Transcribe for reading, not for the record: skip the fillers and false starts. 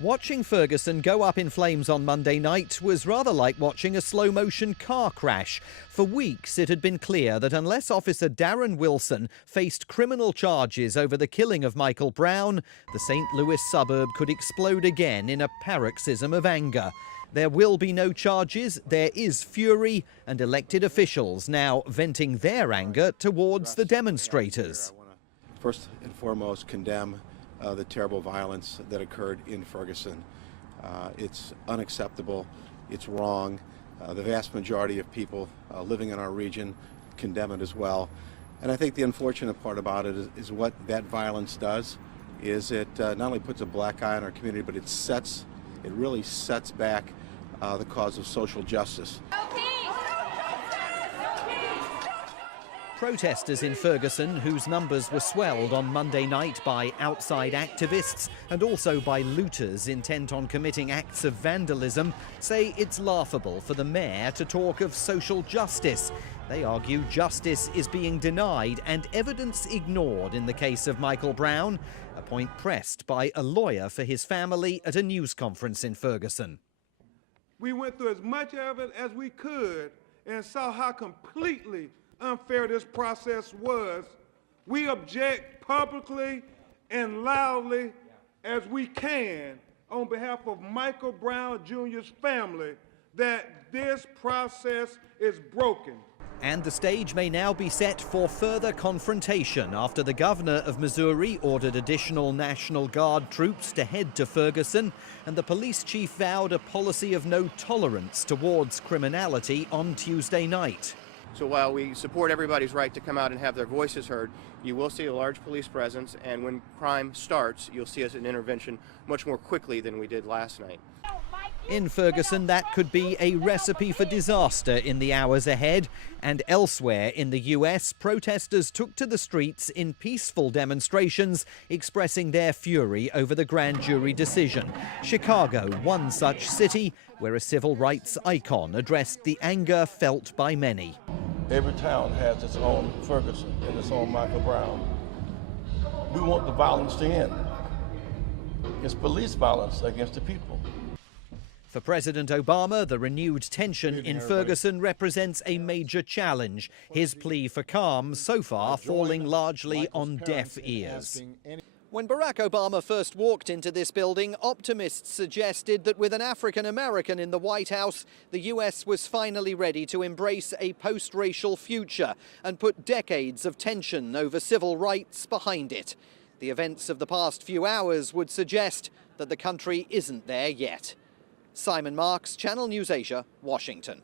Watching Ferguson go up in flames on Monday night was rather like watching a slow-motion car crash. For weeks, it had been clear that unless Officer Darren Wilson faced criminal charges over the killing of Michael Brown, the St. Louis suburb could explode again in a paroxysm of anger. There will be no charges, there is fury, and elected officials now venting their anger towards the demonstrators. First and foremost, condemn the terrible violence that occurred in Ferguson. It's unacceptable, it's wrong. The vast majority of people living in our region condemn it as well. And I think the unfortunate part about it is what that violence does is it not only puts a black eye on our community, but it really sets back the cause of social justice. Protesters in Ferguson, whose numbers were swelled on Monday night by outside activists and also by looters intent on committing acts of vandalism, say it's laughable for the mayor to talk of social justice. They argue justice is being denied and evidence ignored in the case of Michael Brown, a point pressed by a lawyer for his family at a news conference in Ferguson. We went through as much of it as we could and saw how completely unfair this process was. We object publicly and loudly as we can on behalf of Michael Brown Jr.'s family that this process is broken. And the stage may now be set for further confrontation after the governor of Missouri ordered additional National Guard troops to head to Ferguson, and the police chief vowed a policy of no tolerance towards criminality on Tuesday night. So while we support everybody's right to come out and have their voices heard, you will see a large police presence, and when crime starts, you'll see us an intervention much more quickly than we did last night. In Ferguson, that could be a recipe for disaster in the hours ahead. And elsewhere in the US, protesters took to the streets in peaceful demonstrations, expressing their fury over the grand jury decision. Chicago, one such city where a civil rights icon addressed the anger felt by many. Every town has its own Ferguson and its own Michael Brown. We want the violence to end. It's police violence against the people. For President Obama, the renewed tension in Ferguson represents a major challenge. His plea for calm so far falling largely on deaf ears. When Barack Obama first walked into this building, optimists suggested that with an African American in the White House, the US was finally ready to embrace a post-racial future and put decades of tension over civil rights behind it. The events of the past few hours would suggest that the country isn't there yet. Simon Marks, Channel News Asia, Washington.